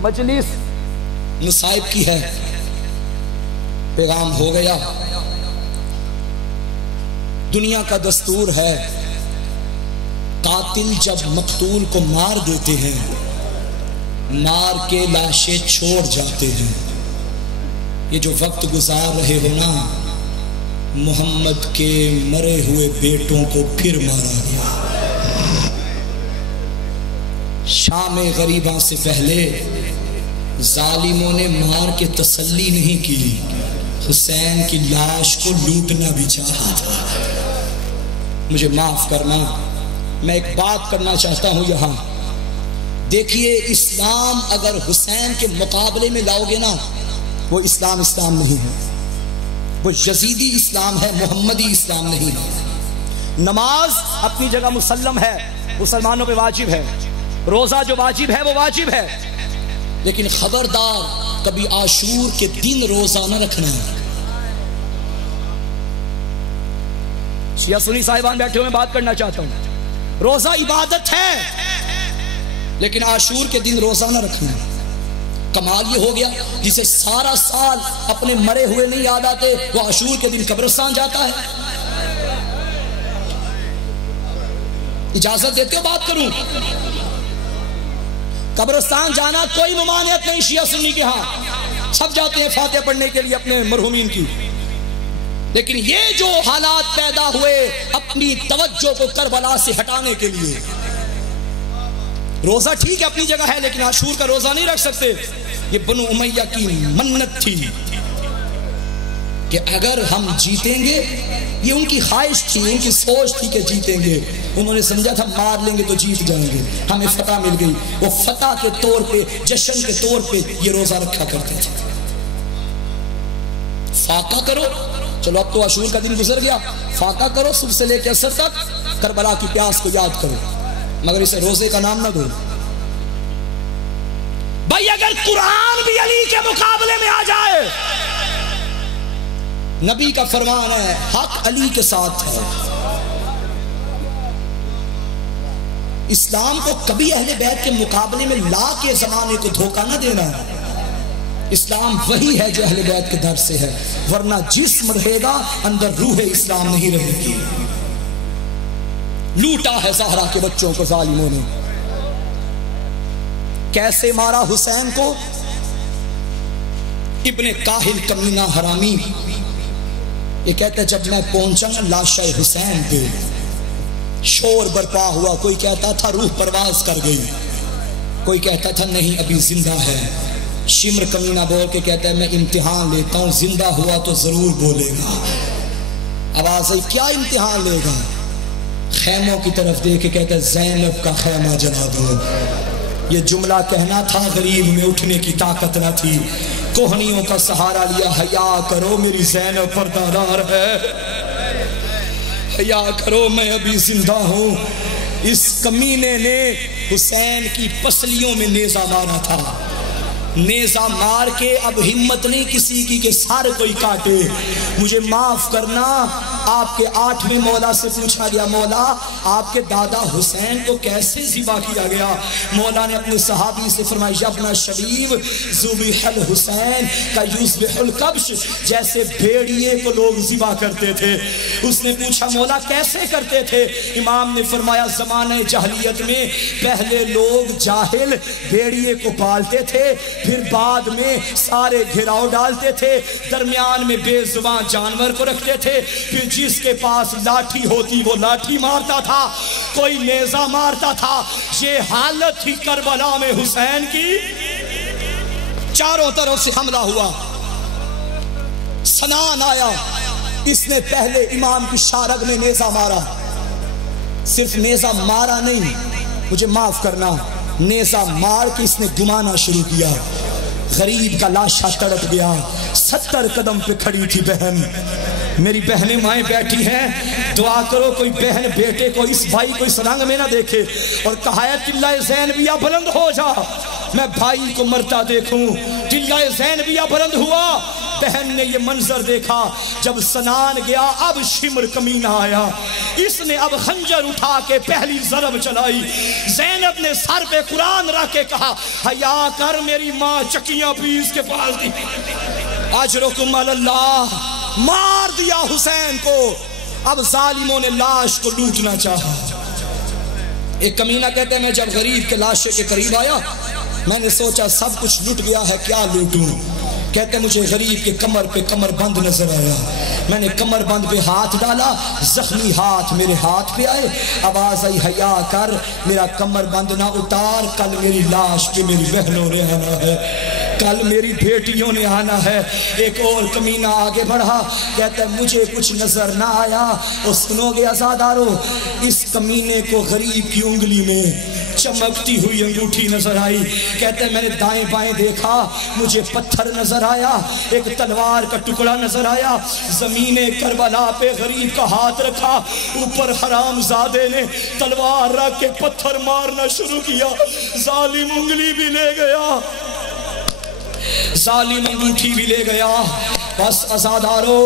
मजलिस नसाइब की है, पैगाम हो गया। दुनिया का दस्तूर है, कातिल जब मकतूल को मार देते हैं, मार के लाशें छोड़ जाते हैं। ये जो वक्त गुजार रहे हो ना, मोहम्मद के मरे हुए बेटों को फिर मारा गया। शाम गरीबा से पहले जालिमों ने मार के तसल्ली नहीं की, हुसैन की लाश को लूटना भी चाहा था। मुझे माफ करना, मैं एक बात करना चाहता हूं यहां। देखिए, इस्लाम अगर हुसैन के मुकाबले में लाओगे ना, वो इस्लाम इस्लाम नहीं है, वो यजीदी इस्लाम है, मोहम्मदी इस्लाम नहीं है। नमाज अपनी जगह मुसल्लम है, मुसलमानों पे वाजिब है। रोजा जो वाजिब है वो वाजिब है, लेकिन खबरदार कभी आशूर के दिन रोजा न रखना। शिया सुन्नी साहिबान बैठे हुए मैं बात करना चाहता हूं। रोजा इबादत है, लेकिन आशूर के दिन रोजा न रखना। कमाल ये हो गया, जिसे सारा साल अपने मरे हुए नहीं याद आते, वो आशूर के दिन कब्रिस्तान जाता है। इजाजत देते हो बात करूं? कब्रिस्तान जाना कोई ममानियत नहीं शिया सुन्नी के यहाँ, सब जाते हैं फातिहा पढ़ने के लिए अपने मरहूमीन की। लेकिन ये जो हालात पैदा हुए अपनी तवज्जो को करबला से हटाने के लिए, रोजा ठीक है अपनी जगह है, लेकिन आशूर का रोजा नहीं रख सकते। ये बनु उमैया की मन्नत थी कि अगर हम जीतेंगे, ये उनकी ख्वाहिश थी, उनकी सोच थी कि जीतेंगे। उन्होंने समझा था मार लेंगे तो जीत जाएंगे, हमें फतह मिल गई। वो फतह के तौर पे, जश्न के तौर पे ये रोजा रखा करते थे। फाका करो, चलो अब तो आशूर का दिन गुजर गया, फाका करो सुबह से लेकर असर तक, करबला की प्यास को याद करो, मगर इसे रोजे का नाम ना दो। भाई अगर कुरान भी अली के मुकाबले में आ जाए, नबी का फरमान है हक अली के साथ है। इस्लाम को कभी अहले बैत के मुकाबले में ला के जमाने को धोखा ना देना है। इस्लाम वही है जो अहले बैत के दर से है, वरना जिस्म रहेगा अंदर रूह इस्लाम नहीं रहेगी। लूटा है ज़हरा के बच्चों को जालिमों ने। कैसे मारा हुसैन को? इब्ने काहिल कमीना हरामी ये कहते जब मैं पहुंचा ना लाशा हुसैन पे, शोर बरपा हुआ। कोई कहता था रूह परवाज कर गई, कोई कहता था नहीं अभी जिंदा है। शिम्र कमीना बोल के कहता है मैं इम्तिहान लेता हूं, जिंदा हुआ तो जरूर बोलेगा। आवाज आई क्या इम्तिहान लेगा? खैमों की तरफ देख के कहता है ज़ैनब का खैमा जला दो। ये जुमला कहना था, गरीब में उठने की ताकत न थी। कोहनियों का सहारा लिया, हया करो मेरी ज़ैनब पर्दादार है, हया करो मैं अभी जिंदा हूं। इस कमीने ने हुसैन की पसलियों में नेजा मारा था। नेजा मार के अब हिम्मत नहीं किसी की कि सारे कोई काटे। मुझे माफ करना, आपके 8वें मौला से पूछा गया मौला आपके दादा हुसैन को कैसे ज़िबा किया गया? मौला ने अपने सहाबी से फरमाया अपना शरीफ ज़ुबिहल हुसैन का युज़बिहुल कब्श, जैसे भेड़िए को लोग ज़िबा करते थे। उसने पूछा मौला कैसे करते थे? इमाम ने फरमाया ज़माने जहलियत में पहले लोग जाहिल भेड़िए को पालते थे, फिर बाद में सारे घिराव डालते थे, दरमियान में बेजुबान जानवर को रखते थे, फिर जिसके पास लाठी होती वो लाठी मारता था, कोई नेजा मारता था। ये हालत थी करबला में हुसैन की। चारों तरफ से हमला हुआ, सनान आया, इसने पहले इमाम की शारग में नेजा मारा। सिर्फ नेजा मारा नहीं, मुझे माफ करना, नेजा मार के इसने घुमाना शुरू किया। गरीब का लाशा तड़प गया। 70 कदम पे खड़ी थी बहन। मेरी बहनें माएँ बैठी हैं, दुआ करो कोई बहन बेटे को, इस भाई को इस रंग में ना देखे और कहा है चिल्लाए ज़ैनबिया बुलंद हो जा, मैं भाई को मरता देखूं। चिल्लाए ज़ैनबिया बुलंद हुआ। बहन ने ये मंजर देखा। जब सनान गया, अब शिम्र कमीना आया, इसने अब खंजर उठा के पहली ज़रब चलाई। ज़ैनब ने सर पे कुरान रख के कहा हया कर, मेरी माँ चकियां पीस के पालती। अजरुकुम अल्लाह। मार दिया हुसैन को। अब जालिमों ने लाश को लूटना चाहा। एक कमीना कहते हैं मैं जब गरीब के लाशे के करीब आया, मैंने सोचा सब कुछ लूट गया है, क्या लूटूं? कहते मुझे गरीब के कमर पे कमर बंद नजर आया। मैंने कमर बंद पे हाथ डाला, जख्मी हाथ मेरे हाथ पे आए। आवाज आई हया कर, मेरा कमर बंद ना उतार, कल मेरी लाश पे मेरी बहनों ने आना है, कल मेरी बेटियों ने आना है। एक और कमीना आगे बढ़ा, कहता मुझे कुछ नजर ना आया। और सुनोगे आज़ादारो, इस कमीने को गरीब की उंगली में चमकती हुई अंगूठी नजर आई। कहते मैंने दाएं बाएं देखा, मुझे पत्थर नजर आया, एक तलवार का टुकड़ा नजर आया। जमीने करबला पे गरीब का हाथ रखा, ऊपर हरामजादे ने तलवार रख के पत्थर मारना शुरू किया। जालिम उंगली भी ले गया, जालिम अंगूठी भी ले गया। बस अज़ादारो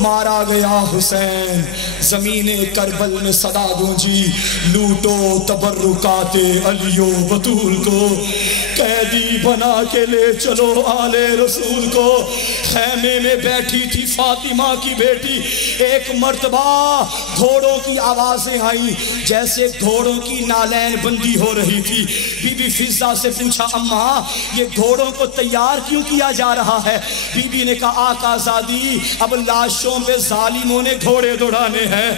मारा गया हुसैन। ज़मीने करबल में सदा गूंजी, लूटो तबर्रुकाते अलियो बतूल को, कैदी बना के ले चलो आले रसूल को। खैमे में बैठी थी फातिमा की बेटी, एक मर्तबा घोड़ों की आवाजें आई, जैसे घोड़ों की नालैन बंदी हो रही थी। बीबी फिजा से पूछा, अम्मा ये घोड़ों को तैयार क्यों किया जा रहा है? बीबी ने कहा, आकाज़ादी अब लाशों पे जालिमों ने घोड़े दौड़ाने हैं।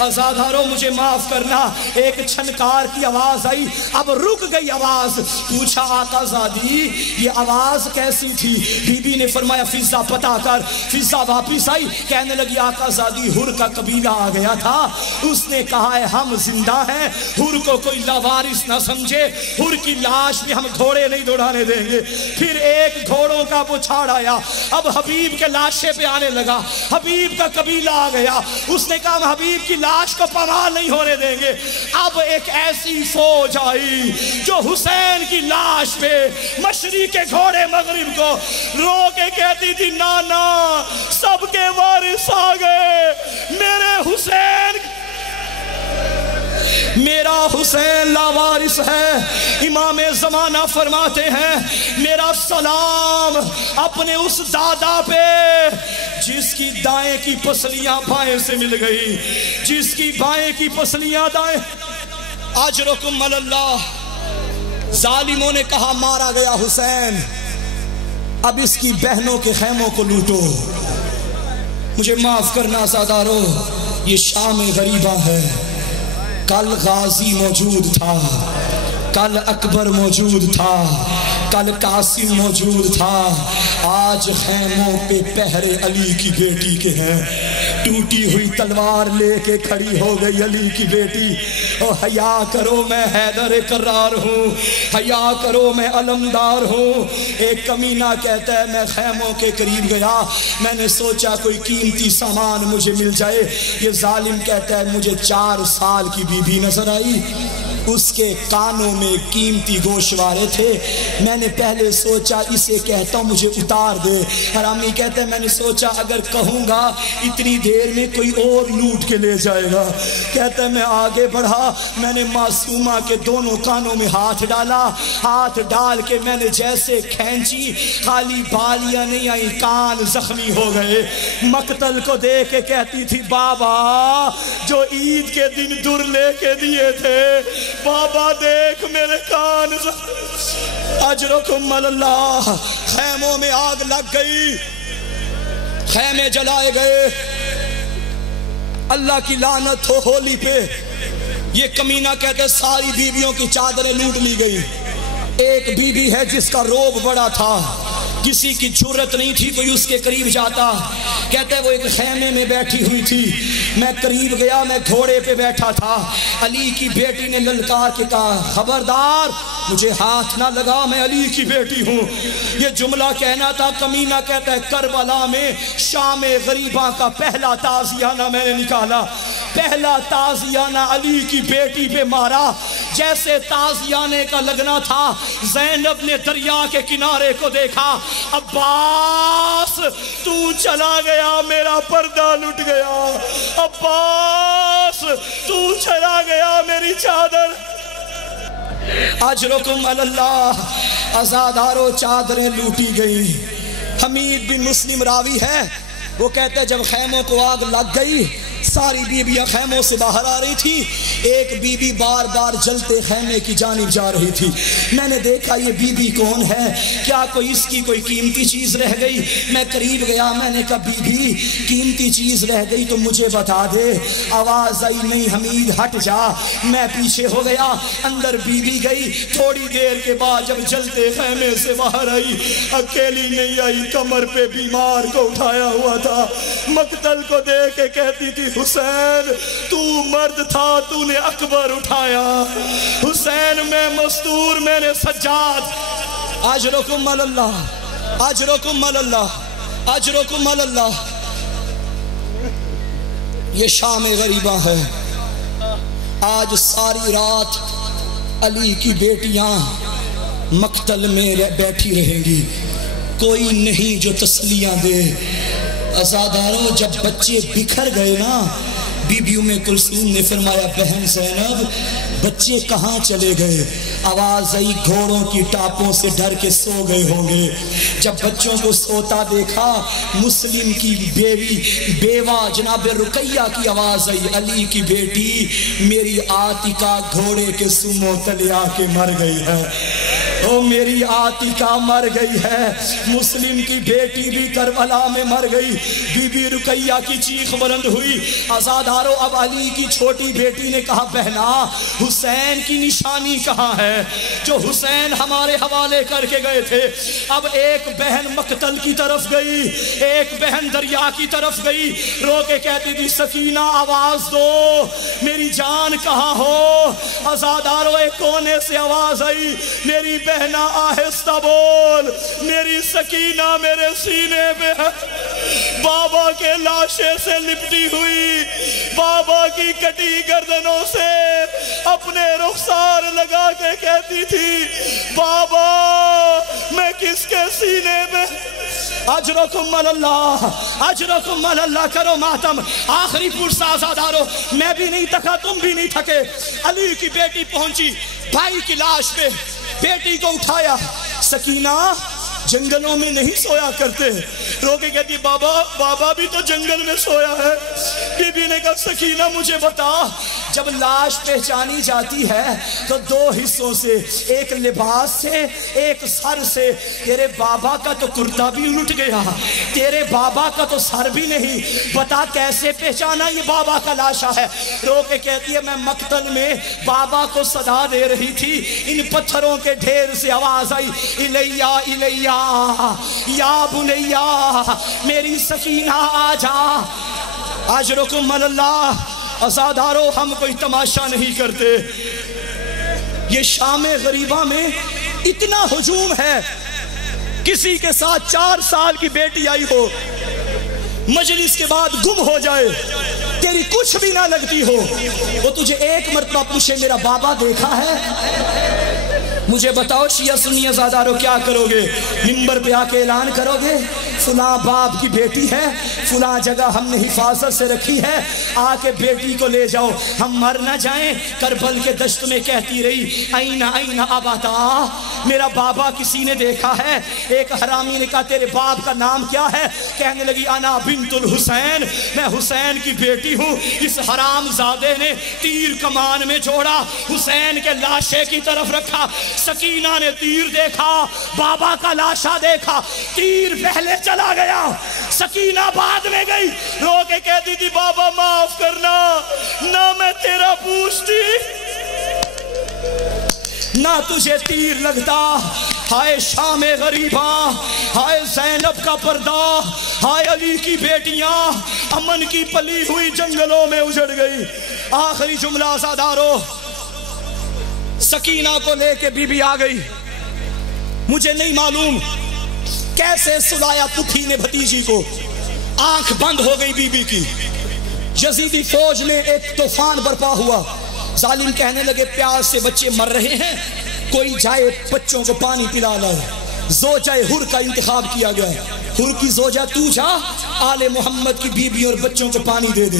अज़ादारों मुझे माफ करना, एक छनकार की आवाज आई, अब रुक गई आवाज। पूछा, आकाज़ादी ये आवाज कैसी थी? बीबी ने फरमाया, फिजा पता कर। फिजा वापिस आई, कहने लगी, आकाज़ादी हुर का कबीला आ गया था, उसने कहा है हम जिंदा हैं, हुर को कोई लावारिस ना समझे, हुर की लाश में हम घोड़े नहीं दौड़ाने देंगे। फिर एक घोड़ों का बुछाड़ आया, अब हबीब के लाशे पे आने लगा, हबीब का कबीला आ गया, उसने कहा हम हबीब की लाश को पमाल नहीं होने देंगे। अब एक ऐसी फौज आई जो हुसैन की लाश पे मशरिक के घोड़े मगरिब को रो के कहती थी, नाना सबके वारिस आ गए, मेरे हुसैन, मेरा हुसैन लावारिस है। इमाम ज़माना फरमाते हैं, मेरा सलाम अपने उस दादा पे जिसकी दाएं की पसलियां बाएं से मिल गई, जिसकी बाएं की पसलियां दाएं। अजरुकुम अल्लाह। जालिमों ने कहा, मारा गया हुसैन, अब इसकी बहनों के खैमों को लूटो। मुझे माफ करना सादारो, ये शाम गरीबा है। कल गाजी मौजूद था, कल अकबर मौजूद था, कल कासिम मौजूद था, आज खैमों पे पहरे अली की बेटी के हैं। टूटी हुई तलवार लेके खड़ी हो गई अली की बेटी। ओ हया करो, मैं हैदर करार हूँ, हया करो, मैं अलमदार हूँ। एक कमीना कहता है, मैं खैमों के करीब गया, मैंने सोचा कोई कीमती सामान मुझे मिल जाए। ये जालिम कहता है, मुझे 4 साल की बीबी नजर आई, उसके कानों में कीमती गोशवारे थे। मैंने पहले सोचा इसे कहता हूँ मुझे उतार दे। हरामी कहते हैं, मैंने सोचा अगर कहूँगा इतनी देर में कोई और लूट के ले जाएगा। कहते हैं, मैं आगे बढ़ा, मैंने मासूमा के दोनों कानों में हाथ डाला, हाथ डाल के मैंने जैसे खींची, खाली बालियां नहीं आई, कान जख्मी हो गए। मकतल को देख के कहती थी, बाबा जो ईद के दिन दुर लेके दिए थे, बाबा देख मेरे कान। अजरुकुम अल्लाह। खैमों में आग लग गई, खैमे जलाए गए। अल्लाह की लानत हो होली पे। ये कमीना कहते सारी बीवियों की चादरें लूट ली गई। एक बीबी है जिसका रोब बड़ा था, किसी की जुर्रत नहीं थी कोई उसके करीब जाता। कहते वो एक खैमे में बैठी हुई थी, मैं करीब गया, मैं घोड़े पे बैठा था। अली की बेटी ने ललकार के कहा, खबरदार मुझे हाथ ना लगा, मैं अली की बेटी हूँ। ये जुमला कहना था। कमीना कहता है, करबला में शाम गरीबा का पहला ताजियाना मैंने निकाला, पहला ताजियाना अली की बेटी पे मारा। जैसे ताजियाने का लगना था, ज़ैनब ने दरिया के किनारे को देखा, अब्बास तू चला गया, मेरा पर्दा लुट गया, अब्बास तू चला गया, मेरी चादर। अजरुकुम अल्लाह। अज़ादारो चादरें लूटी गई। हमीद बिन मुस्लिम रावी है, वो कहते हैं जब खैमों को आग लग गई, सारी बीबियां खैमों से बाहर आ रही थी, एक बीबी बार बार जलते खैमे की जानिब जा रही थी। मैंने देखा ये बीबी कौन है, क्या कोई इसकी कोई कीमती चीज रह गई? मैं करीब गया, मैंने कहा बीबी कीमती चीज रह गई तो मुझे बता दे। आवाज आई, नहीं हमीद हट जा। मैं पीछे हो गया, अंदर बीबी गई। थोड़ी देर के बाद जब जलते खैमे से बाहर आई, अकेली नहीं आई, कमर पे बीमार को उठाया हुआ था। मकतल को देख के कहती थी, हुसैन तू मर्द था, तूने अकबर उठाया। हुसैन मैं मस्तूर, मैंने सज्जाद। अजरुकुम अल्लाह, अजरुकुम अल्लाह, अजरुकुम अल्लाह। ये शाम गरीबा है। आज सारी रात अली की बेटियां मकतल में बैठी रहेंगी, कोई नहीं जो तसलियां दे। अज़ादारों, जब बच्चे बिखर गए ना, बीबी उम्मे कुलसूम ने फरमाया, बहन ज़ैनब बच्चे कहाँ चले गए? आवाज आई, घोड़ों की टापों से डर के सो गए होंगे। जब बच्चों को सोता देखा, मुस्लिम की बेवा जनाब रुकैया की आवाज आई, अली की बेटी मेरी आतिका घोड़े के सुमो तले आके मर गई है। ओ मेरी आतिका मर गई है। मुस्लिम की बेटी भी करबला में मर गई। बीबी रुकैया की चीख बुलंद हुई। आज़ादारों, अब अली की छोटी बेटी ने कहा, बहना हुसैन की निशानी कहाँ है जो हुसैन हमारे हवाले करके गए थे? अब एक बहन मकतल की तरफ गई, एक बहन दरिया की तरफ गई। रो के कहती थी, सकीना आवाज दो, मेरी जान कहाँ हो? आज़ादारों, एक कोने से आवाज आई, मेरी बहना आहिस्ता बोल, मेरी सकीना मेरे सीने में है। बाबा के लाशे से लिपटी हुई, बाबा की कटी गर्दनों से अपने रुखसार लगा के कहती थी, बाबा मैं किसके सीने में? अजरकुम अल्लाह, अजरकुम अल्लाह, करो मातम। आखिरी पुरसा आज़ादारों, मैं भी नहीं थका, तुम भी नहीं थके। अली की बेटी पहुंची, भाई की लाश पे बेटी को उठाया। सकीना जंगलों में नहीं सोया करते। रोके कहती, बाबा बाबा भी तो जंगल में सोया है। बीबी ने कहा, सकीना मुझे बता, जब लाश पहचानी जाती है तो दो हिस्सों से, एक लिबास से, एक सर से। तेरे बाबा का तो कुर्ता भी उलट गया, तेरे बाबा का तो सर भी नहीं, बता कैसे पहचाना ये बाबा का लाशा है? रोके कहती है, मैं मकतल में बाबा को सदा दे रही थी, इन पत्थरों के ढेर से आवाज आई, इलैया इलैया या बुलैया, मेरी सकीना आजा। अजरुकुम अल्लाह। अज़ादारों, हम कोई तमाशा नहीं करते। ये शामे गरीबा में इतना हुजूम है, किसी के साथ 4 साल की बेटी आई हो, मजलिस के बाद गुम हो जाए, तेरी कुछ भी ना लगती हो, वो तुझे एक मरतबा पूछे, मेरा बाबा देखा है? मुझे बताओ शिया सुन्नी अज़ादारों, क्या करोगे? मिंबर पे आके ऐलान करोगे, फुला बाप की बेटी है, फुला जगह हमने हिफाजत से रखी है, आके बेटी को ले जाओ, हम मर ना जाएं। करबल के दश्त में कहती रही, आईना आईना अबाता, मेरा बाबा किसी ने देखा है? एक हरामी ने कहा, तेरे बाप का नाम क्या है? कहने लगी, अना बिंतुल हुसैन, मैं हुसैन की बेटी हूँ। इस हरामजादे ने तीर कमान में जोड़ा, हुसैन के लाशे की तरफ रखा। सकीना ने तीर देखा, बाबा का लाशा देखा, तीर पहले चला गया, सकीना बाद में गई। रो के कहती थी, बाबा माफ करना, ना मैं तेरा पूछती, ना तुझे तीर लगता। हाय शामे गरीबा, हाय ज़ैनब का पर्दा, हाय अली की बेटियां अमन की पली हुई जंगलों में उजड़ गई। आखिरी जुमला आज़ादारों, सकीना को लेके बीबी आ गई। मुझे नहीं मालूम कैसे सुलाया पुखी ने भतीजी को, आंख बंद हो गई बीबी की। यजीदी फौज में एक तूफान बर्पा हुआ। जालिम कहने लगे, प्यास से बच्चे मर रहे हैं, कोई जाए बच्चों को पानी पिला लाए। जोजा हुर का इंतखाब किया गया। हुर की जोजा तू जा, आले मोहम्मद की बीबी और बच्चों को पानी दे दे।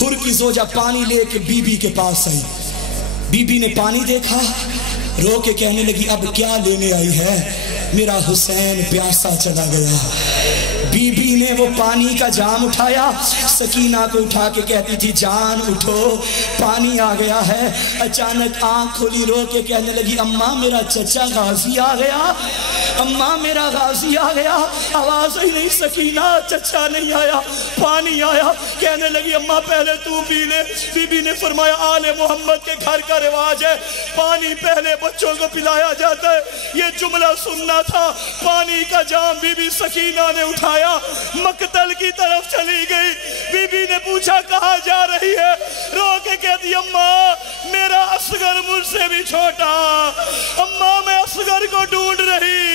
हुर की जोजा पानी लेके बीबी के पास आई। बीबी ने पानी देखा, रो के कहने लगी, अब क्या लेने आई है? मेरा हुसैन प्यासा चला गया। बीबी ने वो पानी का जाम उठाया, सकीना को उठा के कहती थी, जान उठो, पानी आ गया है। अचानक आंख खोली, रो के कहने लगी, अम्मा मेरा चचा गाजी आ गया, अम्मा मेरा गाजी आ गया। आवाज ही नहीं, सकीना चचा नहीं आया, पानी आया। कहने लगी, अम्मा पहले तू पी ले। बीबी ने फरमाया, आले मोहम्मद के घर का रिवाज है, पानी पहले बच्चों को पिलाया जाता है। ये जुमला सुनना था। पानी का जाम बीबी सकीना ने उठाया, मकतल की तरफ चली गई। बीबी ने पूछा, कहाँ जा रही है? रो के कहती, अम्मा मेरा असगर मुझसे भी छोटा, अम्मा मैं असगर को ढूंढ रही।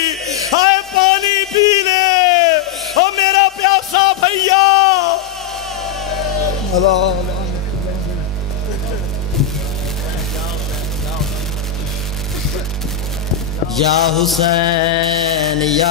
हाय पानी पी ले और मेरा प्यासा भैया। या हुसैन या